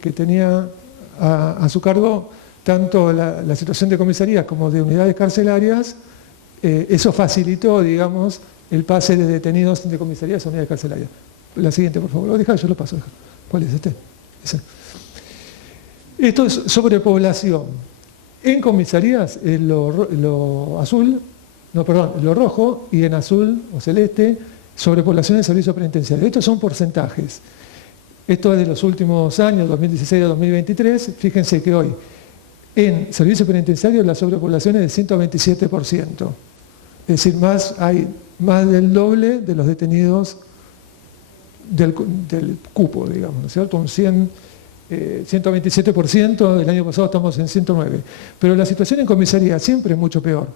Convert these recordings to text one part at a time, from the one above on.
que tenía a su cargo tanto la situación de comisarías como de unidades carcelarias. Eso facilitó, digamos, el pase de detenidos de comisarías a unidades carcelarias. La siguiente, por favor. Deja, yo lo paso. Deja. ¿Cuál es este? Ese. Esto es sobrepoblación. En comisarías, en lo azul, no, perdón, lo rojo, y en azul o celeste, sobrepoblación de servicios penitenciarios. Estos son porcentajes. Esto es de los últimos años, 2016 a 2023. Fíjense que hoy, en servicios penitenciarios, la sobrepoblación es del 127%. Es decir, hay más del doble de los detenidos del cupo, digamos, ¿no es cierto? Un 127%, el año pasado estamos en 109%. Pero la situación en comisaría siempre es mucho peor.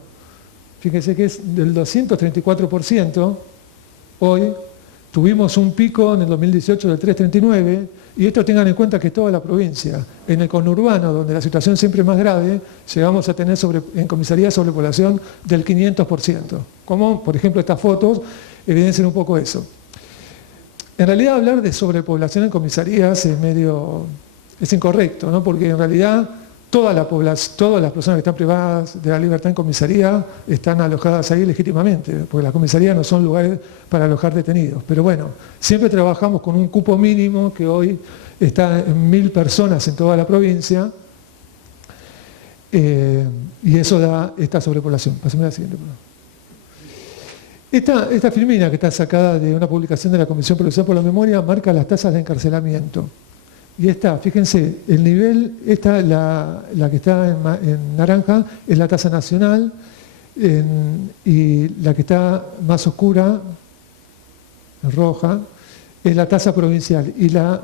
Fíjense que es del 234%. Hoy tuvimos un pico en el 2018 del 339%, y esto tengan en cuenta que es toda la provincia. En el conurbano, donde la situación siempre es más grave, llegamos a tener en comisaría sobrepoblación del 500%. Como, por ejemplo, estas fotos evidencian un poco eso. En realidad, hablar de sobrepoblación en comisarías es incorrecto, ¿no? Porque en realidad todas las personas que están privadas de la libertad en comisaría están alojadas ahí legítimamente, porque las comisarías no son lugares para alojar detenidos. Pero bueno, siempre trabajamos con un cupo mínimo que hoy está en 1000 personas en toda la provincia, y eso da esta sobrepoblación. Pásame a la siguiente, por favor. Esta filmina, que está sacada de una publicación de la Comisión Provincial por la Memoria, marca las tasas de encarcelamiento. Y fíjense, el nivel, la que está en naranja es la tasa nacional, y la que está más oscura, en roja, es la tasa provincial. Y la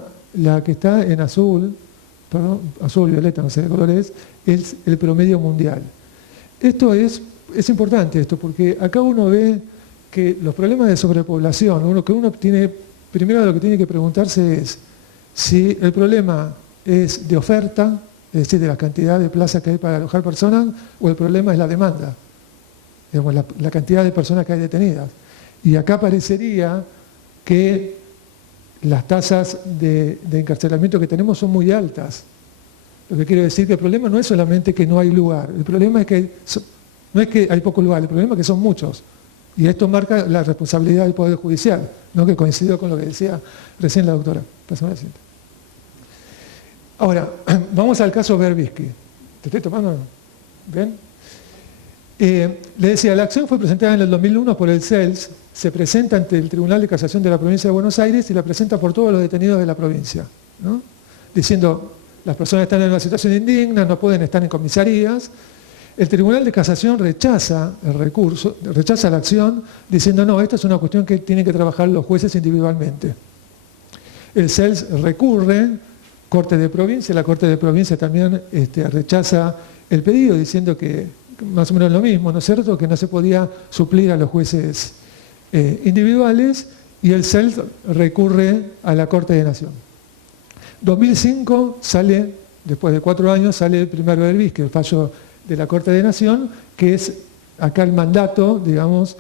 que está en azul, perdón, azul, violeta, no sé qué color es el promedio mundial. Esto es importante, porque acá uno ve que los problemas de sobrepoblación, primero lo que tiene que preguntarse es si el problema es de oferta, es decir, de la cantidad de plazas que hay para alojar personas, o el problema es la demanda, digamos, la cantidad de personas que hay detenidas. Y acá parecería que las tasas de encarcelamiento que tenemos son muy altas. Lo que quiere decir que el problema no es solamente que no hay lugar, el problema es que no es que hay poco lugar, el problema es que son muchos. Y esto marca la responsabilidad del Poder Judicial, ¿no? Que coincidió con lo que decía recién la doctora. Pasamos a la siguiente. Ahora, vamos al caso Berbisky. ¿Te estoy tomando? ¿Bien? Le decía, la acción fue presentada en el 2001 por el CELS, se presenta ante el Tribunal de Casación de la Provincia de Buenos Aires y la presenta por todos los detenidos de la provincia, ¿no? Diciendo, las personas están en una situación indigna, no pueden estar en comisarías. El Tribunal de Casación rechaza el recurso, rechaza la acción, diciendo, no, esta es una cuestión que tienen que trabajar los jueces individualmente. El CELS recurre, Corte de Provincia, la Corte de Provincia también rechaza el pedido, diciendo que más o menos lo mismo, ¿no es cierto?, que no se podía suplir a los jueces individuales, y el CELS recurre a la Corte de Nación. 2005 sale, después de 4 años, sale el primer Berbisky, el fallo de la Corte de Nación, que es acá el mandato, digamos,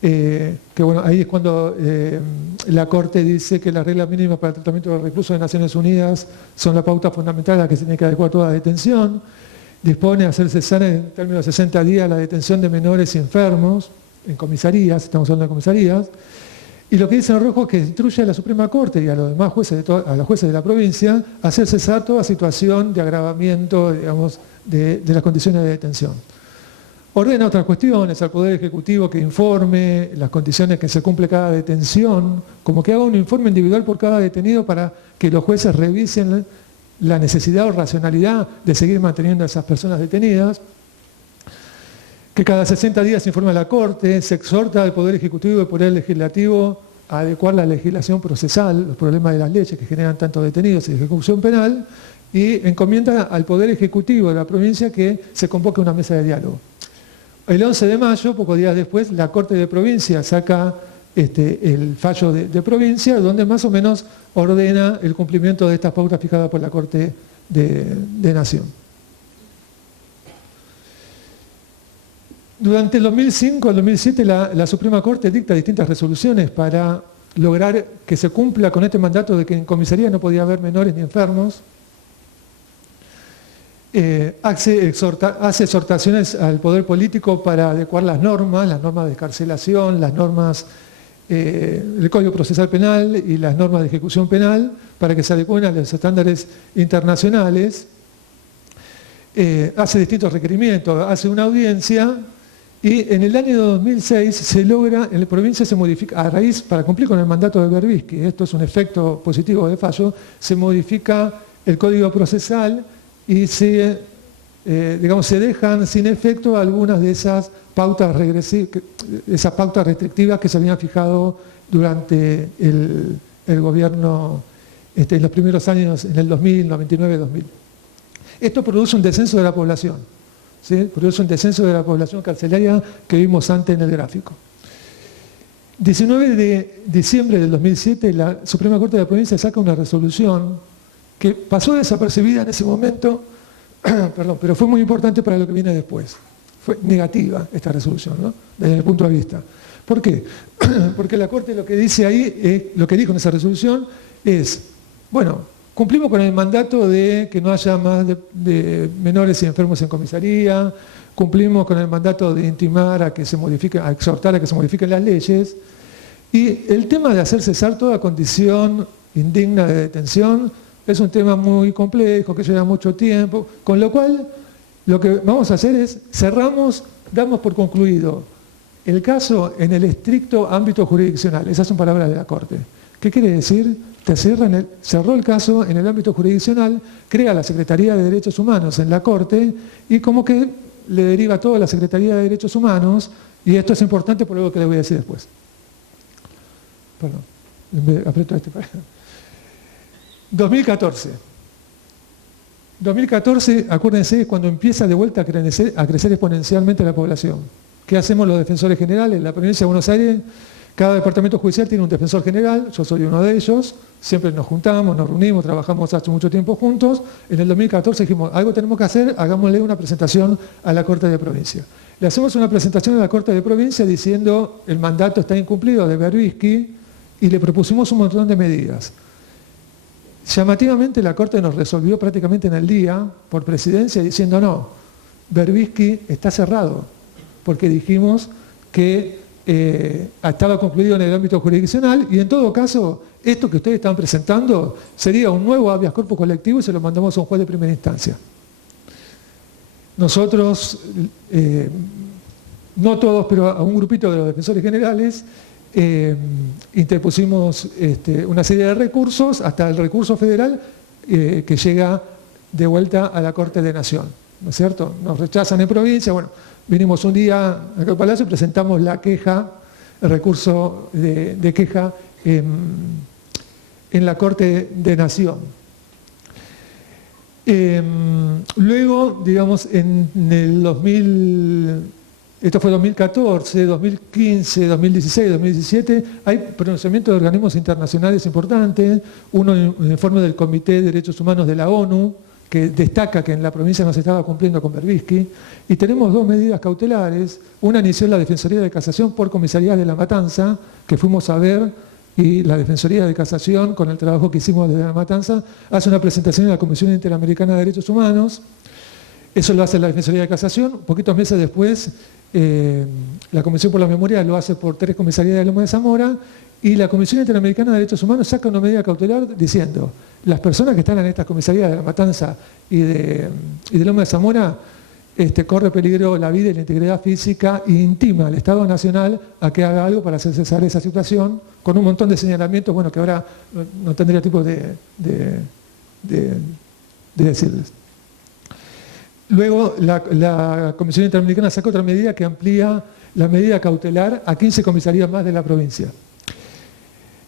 que bueno, ahí es cuando la Corte dice que las reglas mínimas para el tratamiento de reclusos de Naciones Unidas son la pauta fundamental a la que se tiene que adecuar toda detención. Dispone a hacer cesar en términos de 60 días la detención de menores y enfermos en comisarías, estamos hablando de comisarías. Y lo que dice en rojo es que instruye a la Suprema Corte y a los demás jueces, a los jueces de la provincia, a hacer cesar toda situación de agravamiento, digamos, de las condiciones de detención. Ordena otras cuestiones al Poder Ejecutivo que informe las condiciones que se cumple cada detención, como que haga un informe individual por cada detenido para que los jueces revisen la necesidad o racionalidad de seguir manteniendo a esas personas detenidas. Que cada 60 días se informe a la Corte, se exhorta al Poder Ejecutivo y al Poder Legislativo a adecuar la legislación procesal, los problemas de las leyes que generan tantos detenidos y ejecución penal, y encomienda al Poder Ejecutivo de la provincia que se convoque una mesa de diálogo. El 11 de mayo, pocos días después, la Corte de Provincia saca el fallo de provincia, donde más o menos ordena el cumplimiento de estas pautas fijadas por la Corte de Nación. Durante el 2005 al 2007 la Suprema Corte dicta distintas resoluciones para lograr que se cumpla con este mandato de que en comisaría no podía haber menores ni enfermos. hace exhortaciones al poder político para adecuar las normas de excarcelación, las normas del Código Procesal Penal y las normas de ejecución penal para que se adecúen a los estándares internacionales. Hace distintos requerimientos, hace una audiencia y en el año 2006 se logra, en la provincia se modifica, a raíz, para cumplir con el mandato de Berbisky, esto es un efecto positivo de fallo, se modifica el Código Procesal y se dejan sin efecto algunas de esas pautas restrictivas que se habían fijado durante el gobierno en los primeros años, en el 2000, 99-2000. Esto produce un descenso de la población, ¿sí? Produce un descenso de la población carcelaria que vimos antes en el gráfico. 19 de diciembre del 2007, la Suprema Corte de la Provincia saca una resolución que pasó desapercibida en ese momento, perdón, pero fue muy importante para lo que viene después. Fue negativa esta resolución, ¿no? Desde mi punto de vista. ¿Por qué? Porque la Corte lo que dice ahí, lo que dijo en esa resolución es, bueno, cumplimos con el mandato de que no haya más de menores y enfermos en comisaría, cumplimos con el mandato de intimar a que se modifiquen, a exhortar a que se modifiquen las leyes, y el tema de hacer cesar toda condición indigna de detención es un tema muy complejo, que lleva mucho tiempo, con lo cual lo que vamos a hacer es damos por concluido el caso en el estricto ámbito jurisdiccional. Esas son palabras de la Corte. ¿Qué quiere decir? Cerró el caso en el ámbito jurisdiccional, crea la Secretaría de Derechos Humanos en la Corte y como que le deriva todo a la Secretaría de Derechos Humanos, y esto es importante por lo que le voy a decir después. Perdón, aprieto este para... 2014. 2014, acuérdense, es cuando empieza de vuelta a crecer exponencialmente la población. ¿Qué hacemos los defensores generales? En la provincia de Buenos Aires, cada departamento judicial tiene un defensor general, yo soy uno de ellos, siempre nos juntamos, nos reunimos, trabajamos hace mucho tiempo juntos. En el 2014 dijimos, algo tenemos que hacer, hagámosle una presentación a la Corte de Provincia. Le hacemos una presentación a la Corte de Provincia diciendo el mandato está incumplido de Berbisky y le propusimos un montón de medidas. Llamativamente la Corte nos resolvió prácticamente en el día, por presidencia, diciendo no, Berbisky está cerrado, porque dijimos que estaba concluido en el ámbito jurisdiccional y en todo caso, esto que ustedes están presentando sería un nuevo habeas corpus colectivo y se lo mandamos a un juez de primera instancia. Nosotros, no todos, pero a un grupito de los defensores generales, interpusimos una serie de recursos hasta el recurso federal que llega de vuelta a la Corte de Nación, ¿no es cierto? Nos rechazan en provincia, bueno, vinimos un día acá al Palacio y presentamos la queja, el recurso de queja en la Corte de Nación. Luego, digamos, en el 2000... Esto fue 2014, 2015, 2016, 2017, hay pronunciamientos de organismos internacionales importantes, uno en el informe del Comité de Derechos Humanos de la ONU, que destaca que en la provincia no se estaba cumpliendo con Berbisky, y tenemos dos medidas cautelares. Una inició la Defensoría de Casación por comisaría de La Matanza, que fuimos a ver, y la Defensoría de Casación, con el trabajo que hicimos desde La Matanza, hace una presentación en la Comisión Interamericana de Derechos Humanos. Eso lo hace la Defensoría de Casación. Poquitos meses después, la Comisión por la Memoria lo hace por 3 comisarías de Loma de Zamora, y la Comisión Interamericana de Derechos Humanos saca una medida cautelar diciendo las personas que están en estas comisarías de La Matanza y de Loma de Zamora corre peligro la vida y la integridad física e intima al Estado Nacional a que haga algo para hacer cesar esa situación, con un montón de señalamientos, bueno, que ahora no tendría tiempo de decirles. Luego, la Comisión Interamericana saca otra medida que amplía la medida cautelar a 15 comisarías más de la provincia.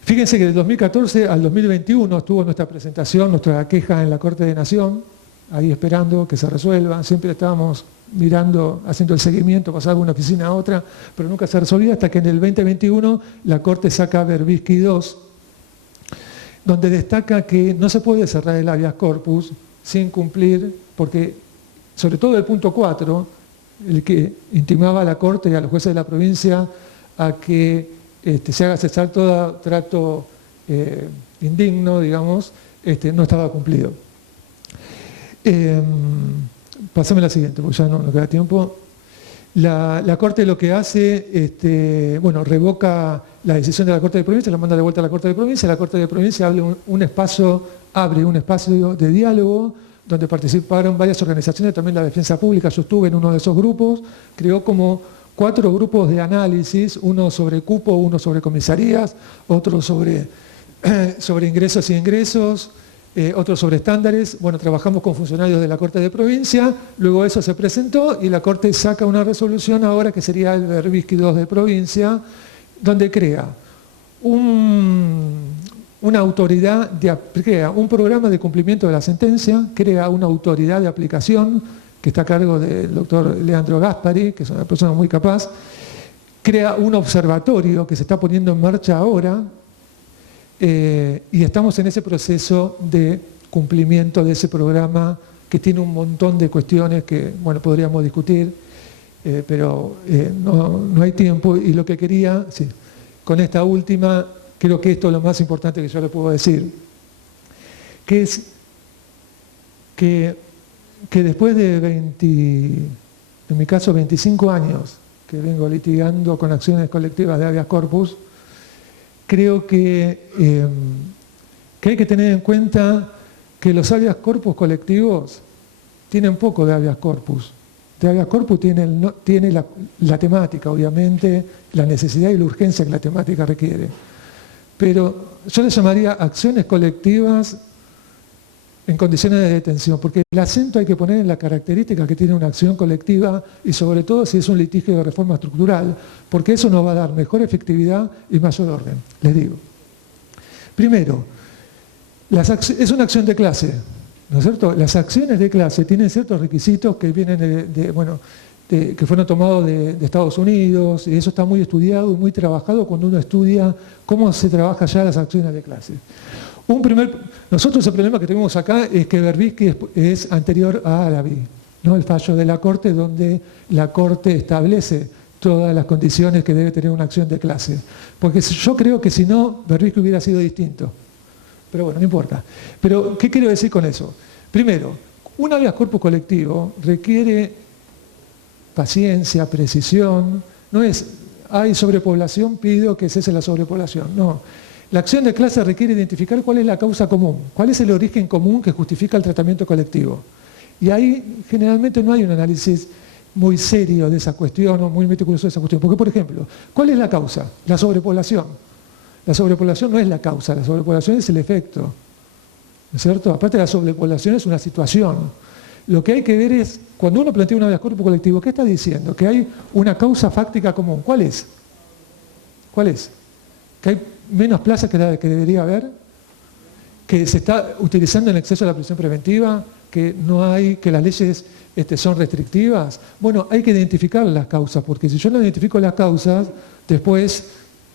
Fíjense que del 2014 al 2021 estuvo nuestra presentación, nuestra queja en la Corte de Nación, ahí esperando que se resuelva. Siempre estábamos mirando, haciendo el seguimiento, pasaba de una oficina a otra, pero nunca se resolvía, hasta que en el 2021 la Corte saca Berbisky 2, donde destaca que no se puede cerrar el habeas corpus sin cumplir, porque sobre todo el punto 4, el que intimaba a la Corte y a los jueces de la provincia a que se haga cesar todo trato indigno, digamos, no estaba cumplido. Pásame la siguiente, porque ya no queda tiempo. La Corte lo que hace, bueno, revoca la decisión de la Corte de Provincia, la manda de vuelta a la Corte de Provincia. La Corte de Provincia abre un espacio de diálogo donde participaron varias organizaciones, también la Defensa Pública. Yo estuve en uno de esos grupos, creó como 4 grupos de análisis, uno sobre cupo, uno sobre comisarías, otro sobre ingresos y ingresos, otro sobre estándares. Bueno, trabajamos con funcionarios de la Corte de Provincia, luego eso se presentó y la Corte saca una resolución ahora que sería el Berbisky 2 de provincia, donde crea una autoridad, crea un programa de cumplimiento de la sentencia, crea una autoridad de aplicación que está a cargo del doctor Leandro Gaspari, que es una persona muy capaz, crea un observatorio que se está poniendo en marcha ahora, y estamos en ese proceso de cumplimiento de ese programa que tiene un montón de cuestiones que, bueno, podríamos discutir, pero no hay tiempo. Y lo que quería, sí, con esta última, creo que esto es lo más importante que yo le puedo decir, que es que después de en mi caso 25 años que vengo litigando con acciones colectivas de habeas corpus, creo que hay que tener en cuenta que los habeas corpus colectivos tienen poco de habeas corpus. De habeas corpus tiene la temática, obviamente, la necesidad y la urgencia que la temática requiere. Pero yo le llamaría acciones colectivas en condiciones de detención, porque el acento hay que poner en la característica que tiene una acción colectiva y sobre todo si es un litigio de reforma estructural, porque eso nos va a dar mejor efectividad y mayor orden. Les digo. Primero, es una acción de clase, ¿no es cierto? Las acciones de clase tienen ciertos requisitos que vienen que fueron tomados de Estados Unidos, y eso está muy estudiado y muy trabajado cuando uno estudia cómo se trabaja ya las acciones de clase. Nosotros el problema que tenemos acá es que Berbisky es anterior a Alaví, ¿no? El fallo de la Corte donde la Corte establece todas las condiciones que debe tener una acción de clase. Porque yo creo que si no, Berbisky hubiera sido distinto. Pero bueno, no importa. Pero, ¿qué quiero decir con eso? Primero, un habeas corpus colectivo requiere paciencia, precisión. No es, hay sobrepoblación, pido que cese la sobrepoblación. No. La acción de clase requiere identificar cuál es la causa común, cuál es el origen común que justifica el tratamiento colectivo. Y ahí generalmente no hay un análisis muy serio de esa cuestión o muy meticuloso de esa cuestión. Porque, por ejemplo, ¿cuál es la causa? La sobrepoblación. La sobrepoblación no es la causa, la sobrepoblación es el efecto. ¿No es cierto? Aparte, la sobrepoblación es una situación. Lo que hay que ver es, cuando uno plantea un habeas corpus colectivo, ¿qué está diciendo? Que hay una causa fáctica común. ¿Cuál es? ¿Cuál es? Que hay menos plazas que la que debería haber, que se está utilizando en exceso la prisión preventiva, que las leyes son restrictivas. Bueno, hay que identificar las causas, porque si yo no identifico las causas, después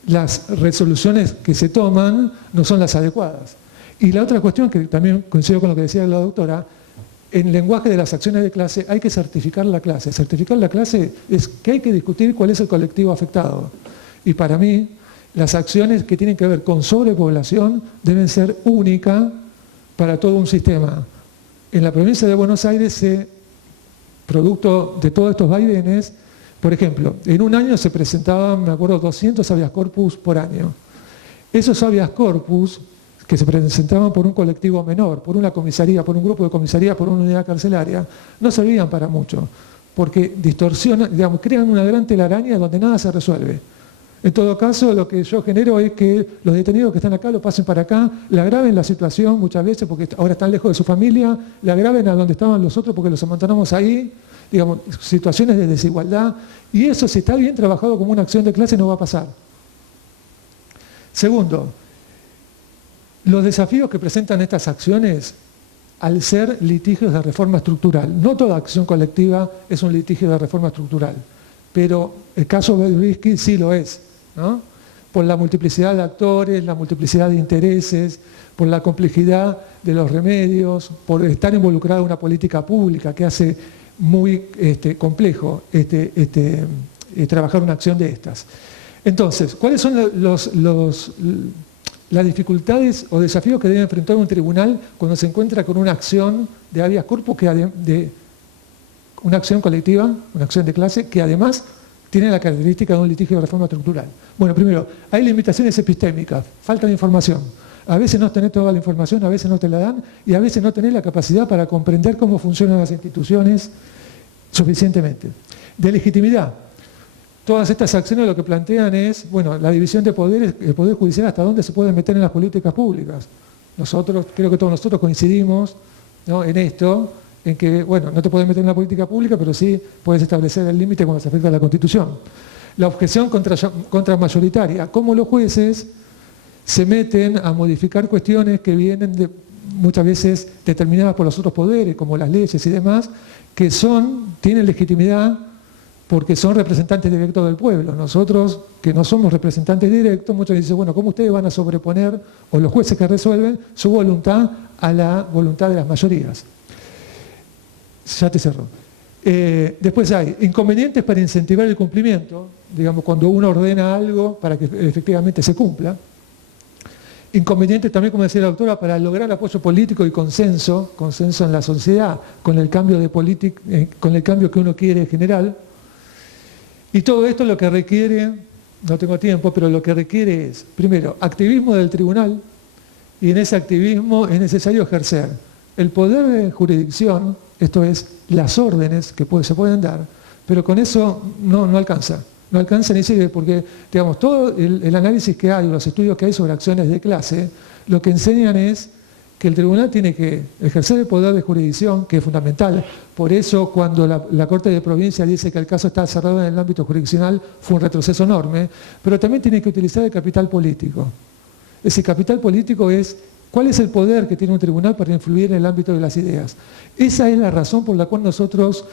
las resoluciones que se toman no son las adecuadas. Y la otra cuestión, que también coincido con lo que decía la doctora, en lenguaje de las acciones de clase hay que certificar la clase. Certificar la clase es que hay que discutir cuál es el colectivo afectado. Y para mí, las acciones que tienen que ver con sobrepoblación deben ser únicas para todo un sistema. En la provincia de Buenos Aires, producto de todos estos vaivenes, por ejemplo, en un año se presentaban, me acuerdo, 200 habeas corpus por año. Esos habeas corpus que se presentaban por un colectivo menor, por una comisaría, por un grupo de comisaría, por una unidad carcelaria, no servían para mucho, porque distorsionan, digamos, crean una gran telaraña donde nada se resuelve. En todo caso, lo que yo genero es que los detenidos que están acá lo pasen para acá, le agraven la situación muchas veces porque ahora están lejos de su familia, le agraven a donde estaban los otros porque los amontonamos ahí, digamos, situaciones de desigualdad, y eso, si está bien trabajado como una acción de clase, no va a pasar. Segundo, los desafíos que presentan estas acciones al ser litigios de reforma estructural. No toda acción colectiva es un litigio de reforma estructural, pero el caso Berbisky sí lo es, ¿no? Por la multiplicidad de actores, la multiplicidad de intereses, por la complejidad de los remedios, por estar involucrada en una política pública que hace muy complejo trabajar una acción de estas. Entonces, ¿cuáles son las dificultades o desafíos que debe enfrentar un tribunal cuando se encuentra con una acción de habeas corpus una acción colectiva, una acción de clase, que además tiene la característica de un litigio de reforma estructural. Bueno, primero, hay limitaciones epistémicas, falta de información. A veces no tenés toda la información, a veces no te la dan, y a veces no tenés la capacidad para comprender cómo funcionan las instituciones suficientemente. De legitimidad. Todas estas acciones lo que plantean es, bueno, la división de poderes, el poder judicial hasta dónde se puede meter en las políticas públicas. Nosotros, creo que todos nosotros coincidimos, ¿no?, en esto, en que, bueno, no te puedes meter en la política pública, pero sí puedes establecer el límite cuando se afecta a la Constitución. La objeción contra mayoritaria. Cómo los jueces se meten a modificar cuestiones que vienen muchas veces determinadas por los otros poderes, como las leyes y demás, que tienen legitimidad porque son representantes directos del pueblo. Nosotros, que no somos representantes directos, muchos dicen, bueno, ¿cómo ustedes van a sobreponer, o los jueces que resuelven, su voluntad a la voluntad de las mayorías? Ya te cerró. Después hay inconvenientes para incentivar el cumplimiento, digamos, cuando uno ordena algo para que efectivamente se cumpla. Inconvenientes también, como decía la doctora, para lograr apoyo político y consenso en la sociedad, con el cambio con el cambio que uno quiere generar. Y todo esto lo que requiere, no tengo tiempo, pero lo que requiere es, primero, activismo del tribunal, y en ese activismo es necesario ejercer el poder de jurisdicción, esto es, las órdenes que se pueden dar, pero con eso no alcanza. No alcanza ni sirve porque, digamos, todo el análisis que hay, los estudios que hay sobre acciones de clase, lo que enseñan es que el tribunal tiene que ejercer el poder de jurisdicción, que es fundamental. Por eso, cuando la Corte de Provincia dice que el caso está cerrado en el ámbito jurisdiccional, fue un retroceso enorme, pero también tiene que utilizar el capital político. Ese capital político es, ¿cuál es el poder que tiene un tribunal para influir en el ámbito de las ideas? Esa es la razón por la cual nosotros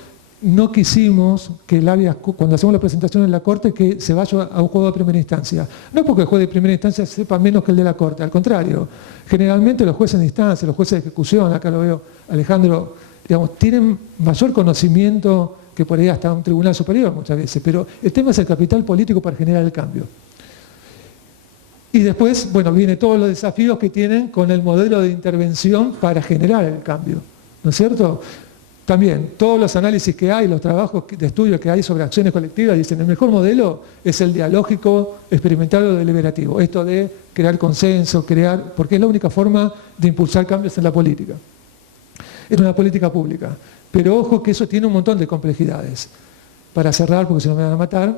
no quisimos que el habeas, cuando hacemos la presentación en la Corte, que se vaya a un juego de primera instancia. No porque el juez de primera instancia sepa menos que el de la Corte, al contrario. Generalmente los jueces de instancia, los jueces de ejecución, acá lo veo Alejandro, digamos, tienen mayor conocimiento que por ahí hasta un tribunal superior muchas veces, pero el tema es el capital político para generar el cambio. Y después, bueno, vienen todos los desafíos que tienen con el modelo de intervención para generar el cambio, ¿no es cierto? También, todos los análisis que hay, los trabajos de estudio que hay sobre acciones colectivas, dicen el mejor modelo es el dialógico, experimental o deliberativo. Esto de crear consenso, porque es la única forma de impulsar cambios en la política. Es una política pública. Pero ojo que eso tiene un montón de complejidades. Para cerrar, porque si no me van a matar,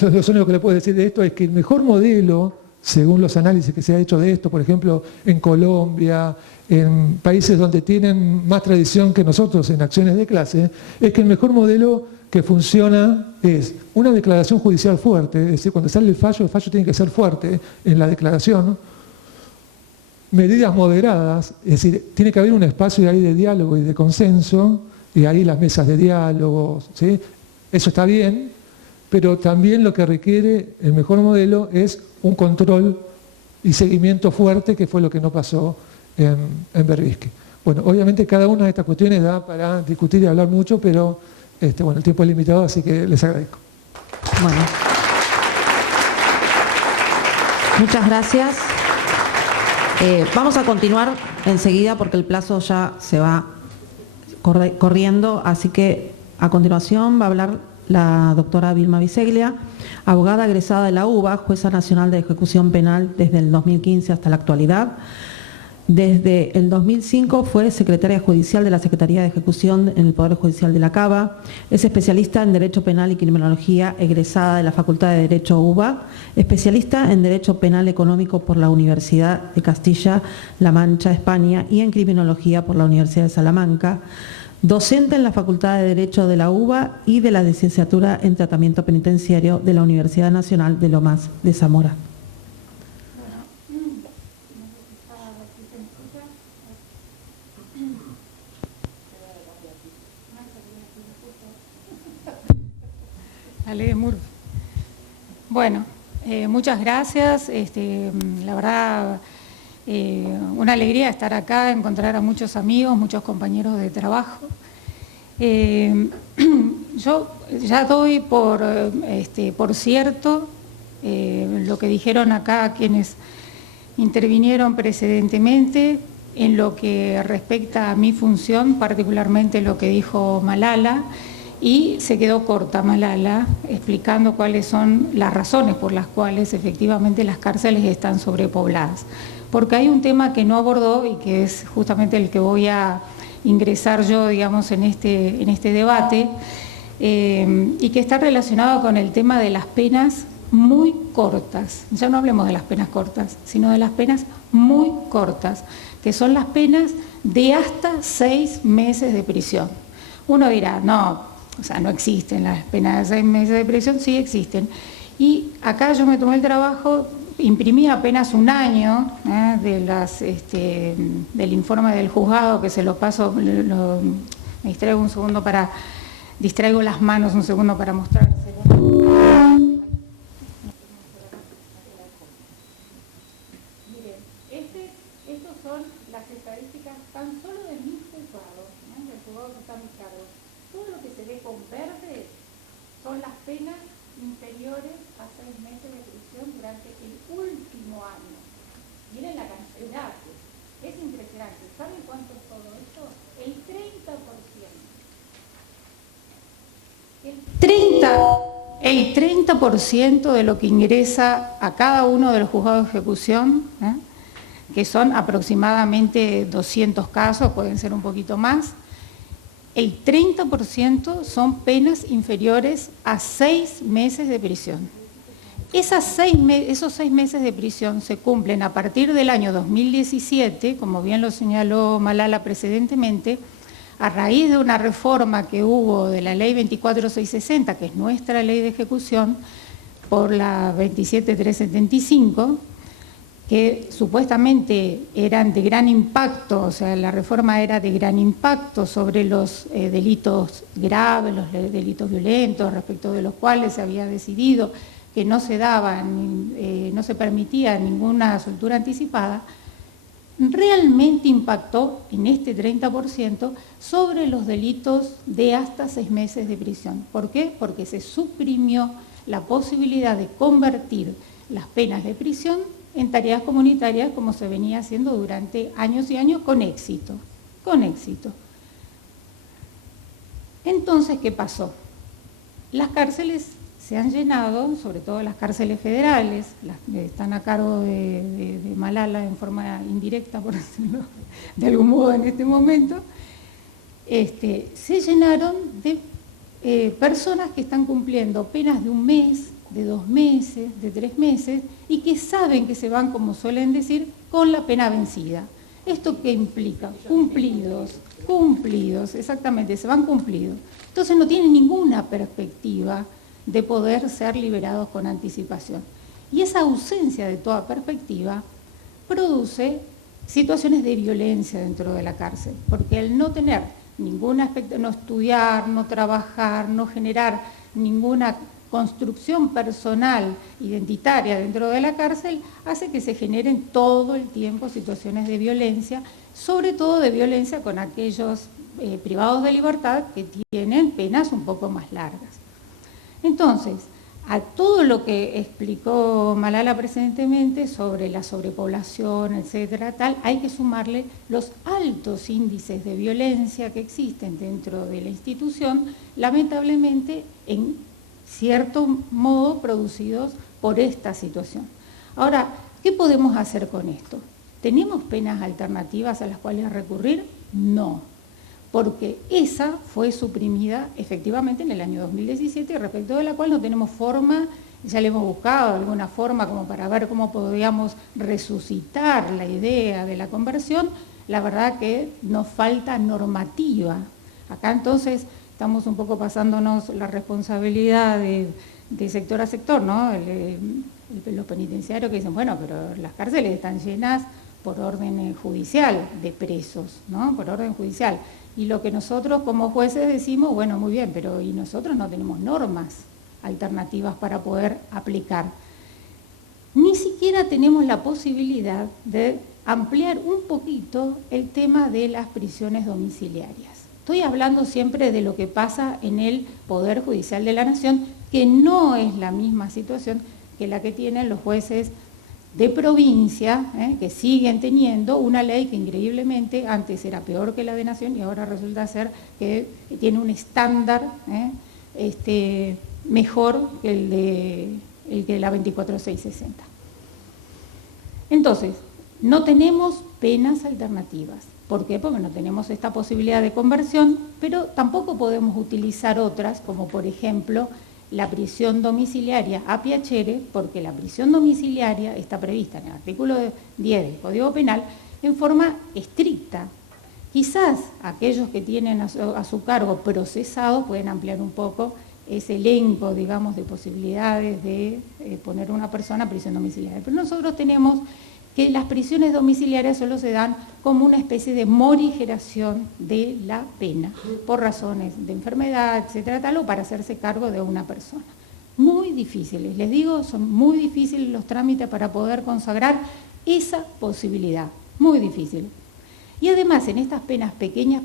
lo único que le puedo decir de esto es que el mejor modelo, según los análisis que se ha hecho de esto, por ejemplo, en Colombia, en países donde tienen más tradición que nosotros en acciones de clase, es que el mejor modelo que funciona es una declaración judicial fuerte, es decir, cuando sale el fallo tiene que ser fuerte en la declaración, ¿no? Medidas moderadas, es decir, tiene que haber un espacio ahí de diálogo y de consenso, y ahí las mesas de diálogo, ¿sí? Eso está bien, pero también lo que requiere el mejor modelo es un control y seguimiento fuerte, que fue lo que no pasó en Berbisky. Bueno, obviamente cada una de estas cuestiones da para discutir y hablar mucho, pero bueno, el tiempo es limitado, así que les agradezco. Bueno. Muchas gracias. Vamos a continuar enseguida porque el plazo ya se va corriendo, así que a continuación va a hablar la doctora Vilma Biseglia, abogada egresada de la UBA, jueza nacional de ejecución penal desde el 2015 hasta la actualidad. Desde el 2005 fue secretaria judicial de la Secretaría de Ejecución en el Poder Judicial de la Cava. Es especialista en Derecho Penal y Criminología, egresada de la Facultad de Derecho UBA, especialista en Derecho Penal Económico por la Universidad de Castilla-La Mancha, España, y en Criminología por la Universidad de Salamanca. Docente en la Facultad de Derecho de la UBA y de la licenciatura en Tratamiento Penitenciario de la Universidad Nacional de Lomas de Zamora. Bueno, muchas gracias. La verdad, una alegría estar acá, encontrar a muchos amigos, muchos compañeros de trabajo. Yo ya doy por cierto lo que dijeron acá quienes intervinieron precedentemente en lo que respecta a mi función, particularmente lo que dijo Malala, y se quedó corta Malala explicando cuáles son las razones por las cuales efectivamente las cárceles están sobrepobladas. Porque hay un tema que no abordó y que es justamente el que voy a ingresar yo, digamos, en este debate, y que está relacionado con el tema de las penas muy cortas. Ya no hablemos de las penas cortas, sino de las penas muy cortas, que son las penas de hasta 6 meses de prisión. Uno dirá, no, o sea, no existen las penas de 6 meses de prisión. Sí existen. Y acá yo me tomé el trabajo, imprimí apenas un año del informe del juzgado, que se lo paso, me distraigo un segundo distraigo las manos un segundo para mostrar. Miren, estos son las estadísticas tan solo de mi juzgado, del juzgado que está a mi cargo. Todo lo que se ve con verde son las penas inferiores a 6 meses de prisión durante el último año. Miren la cantidad, es impresionante. ¿Saben cuánto es todo esto? El 30%. El 30% de lo que ingresa a cada uno de los juzgados de ejecución, que son aproximadamente 200 casos, pueden ser un poquito más, el 30% son penas inferiores a 6 meses de prisión. Esos 6 meses de prisión se cumplen a partir del año 2017, como bien lo señaló Malala precedentemente, a raíz de una reforma que hubo de la ley 24660, que es nuestra ley de ejecución, por la 27375, que supuestamente eran de gran impacto, o sea, la reforma era de gran impacto sobre los delitos graves, los delitos violentos, respecto de los cuales se había decidido que no se no se permitía ninguna soltura anticipada, realmente impactó en este 30% sobre los delitos de hasta 6 meses de prisión. ¿Por qué? Porque se suprimió la posibilidad de convertir las penas de prisión en tareas comunitarias, como se venía haciendo durante años y años, con éxito. Entonces, ¿qué pasó? Las cárceles se han llenado, sobre todo las cárceles federales, las que están a cargo de Malala en forma indirecta, por decirlo de algún modo en este momento, se llenaron de personas que están cumpliendo penas de 1 mes, de 2 meses, de 3 meses, y que saben que se van, como suelen decir, con la pena vencida. ¿Esto qué implica? Cumplidos, exactamente, se van cumplidos. Entonces no tienen ninguna perspectiva de poder ser liberados con anticipación. Y esa ausencia de toda perspectiva produce situaciones de violencia dentro de la cárcel, porque el no tener ningún aspecto, no estudiar, no trabajar, no generar ninguna construcción personal identitaria dentro de la cárcel, hace que se generen todo el tiempo situaciones de violencia, sobre todo de violencia con aquellos privados de libertad que tienen penas un poco más largas. Entonces, a todo lo que explicó Malala precedentemente sobre la sobrepoblación, etcétera, hay que sumarle los altos índices de violencia que existen dentro de la institución, lamentablemente en cierto modo producidos por esta situación. Ahora, ¿qué podemos hacer con esto? ¿Tenemos penas alternativas a las cuales recurrir? No, porque esa fue suprimida efectivamente en el año 2017, respecto de la cual no tenemos forma, ya le hemos buscado alguna forma como para ver cómo podríamos resucitar la idea de la conversión. La verdad que nos falta normativa. Acá entonces estamos un poco pasándonos la responsabilidad de sector a sector, ¿no? Los penitenciarios que dicen, bueno, pero las cárceles están llenas por orden judicial de presos, ¿no? Por orden judicial. Y lo que nosotros como jueces decimos, bueno, muy bien, pero y nosotros no tenemos normas alternativas para poder aplicar. Ni siquiera tenemos la posibilidad de ampliar un poquito el tema de las prisiones domiciliarias. Estoy hablando siempre de lo que pasa en el Poder Judicial de la Nación, que no es la misma situación que la que tienen los jueces de provincia, que siguen teniendo una ley que increíblemente antes era peor que la de nación y ahora resulta ser que tiene un estándar mejor que el de la 24660. Entonces, no tenemos penas alternativas. ¿Por qué? Porque no tenemos esta posibilidad de conversión, pero tampoco podemos utilizar otras, como por ejemplo la prisión domiciliaria a piacere, porque la prisión domiciliaria está prevista en el artículo 10 del Código Penal en forma estricta. Quizás aquellos que tienen a su cargo procesados pueden ampliar un poco ese elenco, digamos, de posibilidades de poner a una persona en prisión domiciliaria. Pero nosotros tenemos que las prisiones domiciliarias solo se dan como una especie de morigeración de la pena, por razones de enfermedad, etcétera, tal, o para hacerse cargo de una persona. Muy difíciles, les digo, son muy difíciles los trámites para poder consagrar esa posibilidad, muy difícil. Y además, en estas penas pequeñas,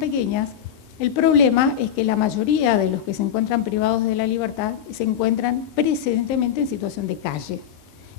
el problema es que la mayoría de los que se encuentran privados de la libertad se encuentran precedentemente en situación de calle.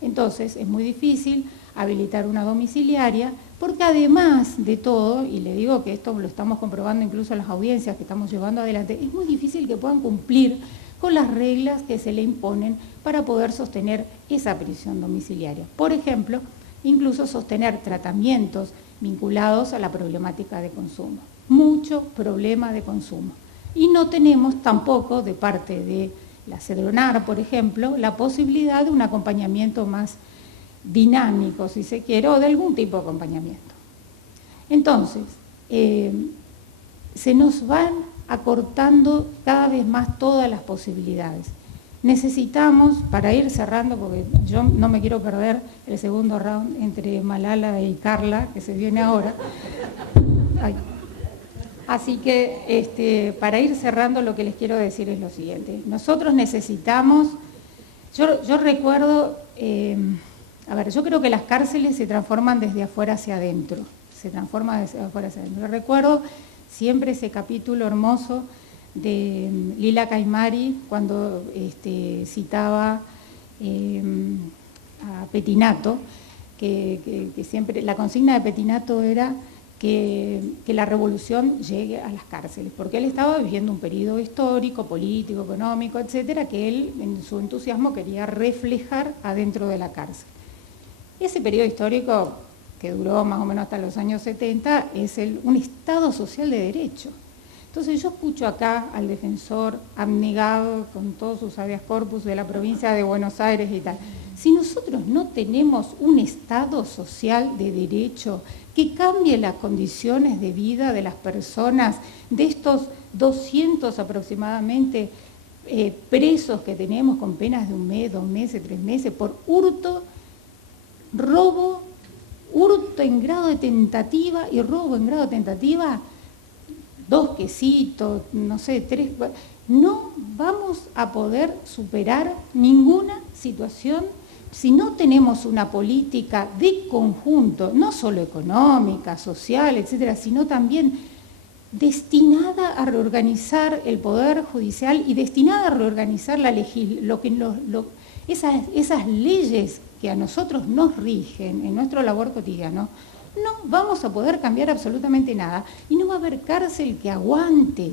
Entonces, es muy difícil habilitar una domiciliaria, porque además de todo, y le digo que esto lo estamos comprobando incluso en las audiencias que estamos llevando adelante, es muy difícil que puedan cumplir con las reglas que se le imponen para poder sostener esa prisión domiciliaria. Por ejemplo, incluso sostener tratamientos vinculados a la problemática de consumo. Mucho problema de consumo. Y no tenemos tampoco, de parte de la Cedronar, por ejemplo, la posibilidad de un acompañamiento más dinámico, si se quiere, o de algún tipo de acompañamiento. Entonces, se nos van acortando cada vez más todas las posibilidades. Necesitamos, para ir cerrando, porque yo no me quiero perder el segundo round entre Malala y Carla, que se viene ahora. Ay. Así que para ir cerrando lo que les quiero decir es lo siguiente. Nosotros necesitamos, yo recuerdo, yo creo que las cárceles se transforman desde afuera hacia adentro. Yo recuerdo siempre ese capítulo hermoso de Lila Caimari cuando citaba a Pettinato, que siempre la consigna de Pettinato era que la revolución llegue a las cárceles, porque él estaba viviendo un periodo histórico, político, económico, etcétera, que él en su entusiasmo quería reflejar adentro de la cárcel. Ese periodo histórico, que duró más o menos hasta los años 70, es un Estado social de derecho. Entonces yo escucho acá al defensor abnegado con todos sus habeas corpus de la provincia de Buenos Aires y tal. Si nosotros no tenemos un Estado social de derecho que cambie las condiciones de vida de las personas, de estos 200 aproximadamente presos que tenemos con penas de 1 mes, 2 meses, 3 meses, por hurto, robo, hurto en grado de tentativa y robo en grado de tentativa, 2 quesitos, no sé, 3, no vamos a poder superar ninguna situación si no tenemos una política de conjunto, no solo económica, social, etcétera, sino también destinada a reorganizar el Poder Judicial y destinada a reorganizar esas leyes que a nosotros nos rigen en nuestro labor cotidiano. No vamos a poder cambiar absolutamente nada y no va a haber cárcel que aguante,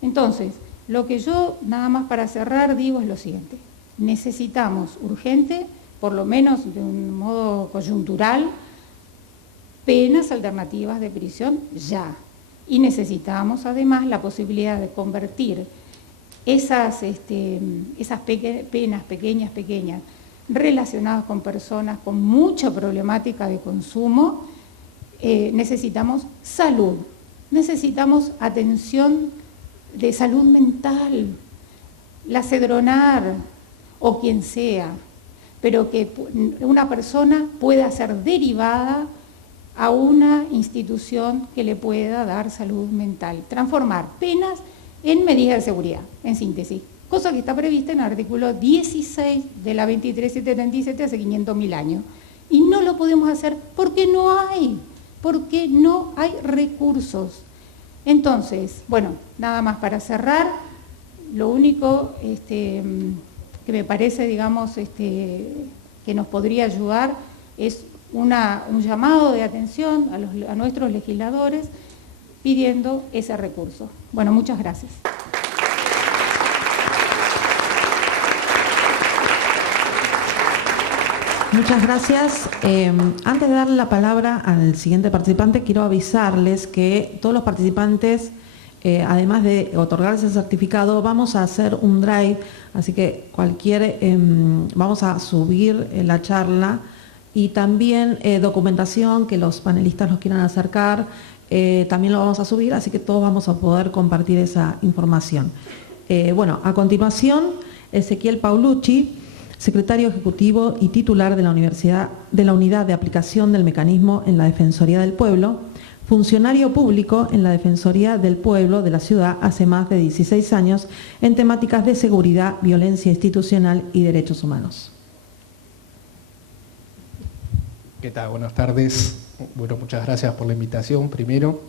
Entonces, lo que yo, nada más para cerrar, digo es lo siguiente. Necesitamos urgente, por lo menos de un modo coyuntural, penas alternativas de prisión ya. Y necesitamos además la posibilidad de convertir esas penas pequeñas, relacionadas con personas con mucha problemática de consumo. Necesitamos salud, necesitamos atención de salud mental, la Cedronar o quien sea, pero que una persona pueda ser derivada a una institución que le pueda dar salud mental, transformar penas en medidas de seguridad, en síntesis, cosa que está prevista en el artículo 16 de la 23777 hace 500.000 años. Y no lo podemos hacer porque no hay recursos. Entonces, bueno, nada más para cerrar, lo único que me parece, digamos, que nos podría ayudar, es un llamado de atención a nuestros legisladores pidiendo ese recurso. Bueno, muchas gracias. Muchas gracias. Antes de darle la palabra al siguiente participante, quiero avisarles que todos los participantes, además de otorgarse el certificado, vamos a hacer un drive, así que vamos a subir la charla y también documentación que los panelistas nos quieran acercar, también lo vamos a subir, así que todos vamos a poder compartir esa información. Bueno, a continuación, Ezequiel Paulucci, secretario ejecutivo y titular de la Unidad de Aplicación del Mecanismo en la Defensoría del Pueblo, funcionario público en la Defensoría del Pueblo de la ciudad hace más de 16 años en temáticas de seguridad, violencia institucional y derechos humanos. ¿Qué tal? Buenas tardes. Bueno, muchas gracias por la invitación primero.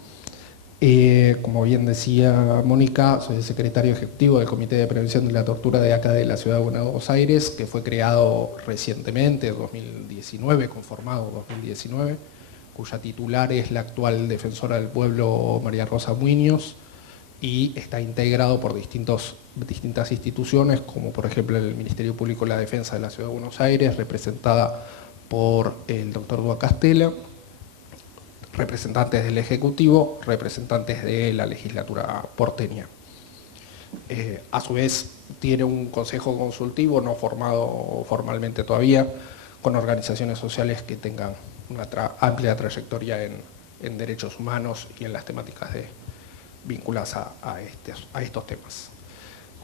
Como bien decía Mónica, soy el secretario ejecutivo del Comité de Prevención de la Tortura de acá de la Ciudad de Buenos Aires, que fue creado recientemente, 2019, conformado 2019, cuya titular es la actual defensora del pueblo, María Rosa Muñoz, y está integrado por distintas instituciones, como por ejemplo el Ministerio Público de la Defensa de la Ciudad de Buenos Aires, representada por el doctor Dúa Castela, representantes del Ejecutivo, representantes de la legislatura porteña. A su vez, tiene un consejo consultivo no formado formalmente todavía, con organizaciones sociales que tengan una amplia trayectoria en derechos humanos y en las temáticas vinculadas a estos temas.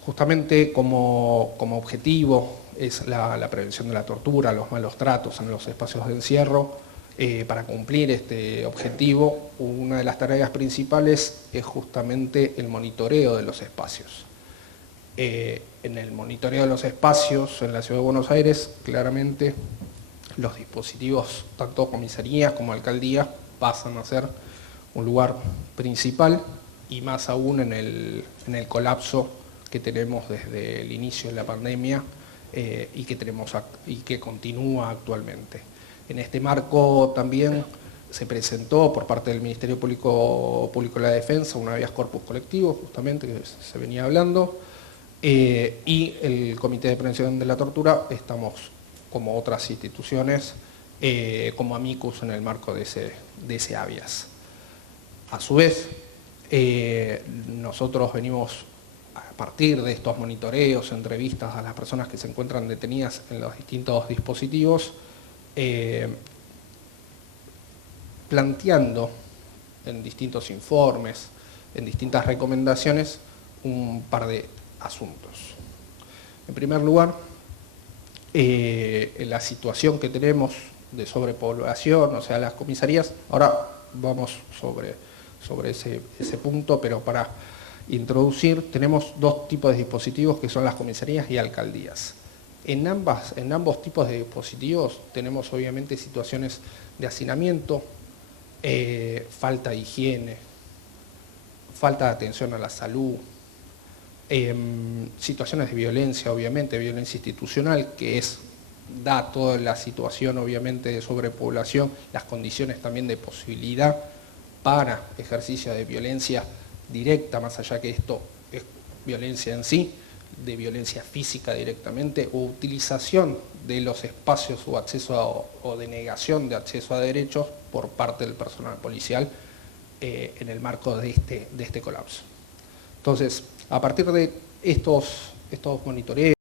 Justamente como objetivo es la prevención de la tortura, los malos tratos en los espacios de encierro. Para cumplir este objetivo, una de las tareas principales es justamente el monitoreo de los espacios. En el monitoreo de los espacios en la Ciudad de Buenos Aires, claramente los dispositivos, tanto comisarías como alcaldías, pasan a ser un lugar principal, y más aún en el colapso que tenemos desde el inicio de la pandemia y que continúa actualmente. En este marco también se presentó por parte del Ministerio Público de la Defensa un habeas corpus colectivo, justamente, que se venía hablando, y el Comité de Prevención de la Tortura estamos, como otras instituciones, como amicus en el marco de ese habeas. A su vez, nosotros venimos, a partir de estos monitoreos, entrevistas a las personas que se encuentran detenidas en los distintos dispositivos, planteando en distintos informes, en distintas recomendaciones, un par de asuntos. En primer lugar, la situación que tenemos de sobrepoblación, o sea, las comisarías, ahora vamos sobre ese punto, pero para introducir, tenemos dos tipos de dispositivos que son las comisarías y alcaldías. En ambos tipos de dispositivos tenemos obviamente situaciones de hacinamiento, falta de higiene, falta de atención a la salud, situaciones de violencia, obviamente, violencia institucional, que da toda la situación obviamente de sobrepoblación, las condiciones también de posibilidad para ejercicio de violencia directa, más allá que esto es violencia en sí, de violencia física directamente, o utilización de los espacios o acceso o denegación de acceso a derechos por parte del personal policial en el marco de este colapso. Entonces, a partir de estos monitoreos,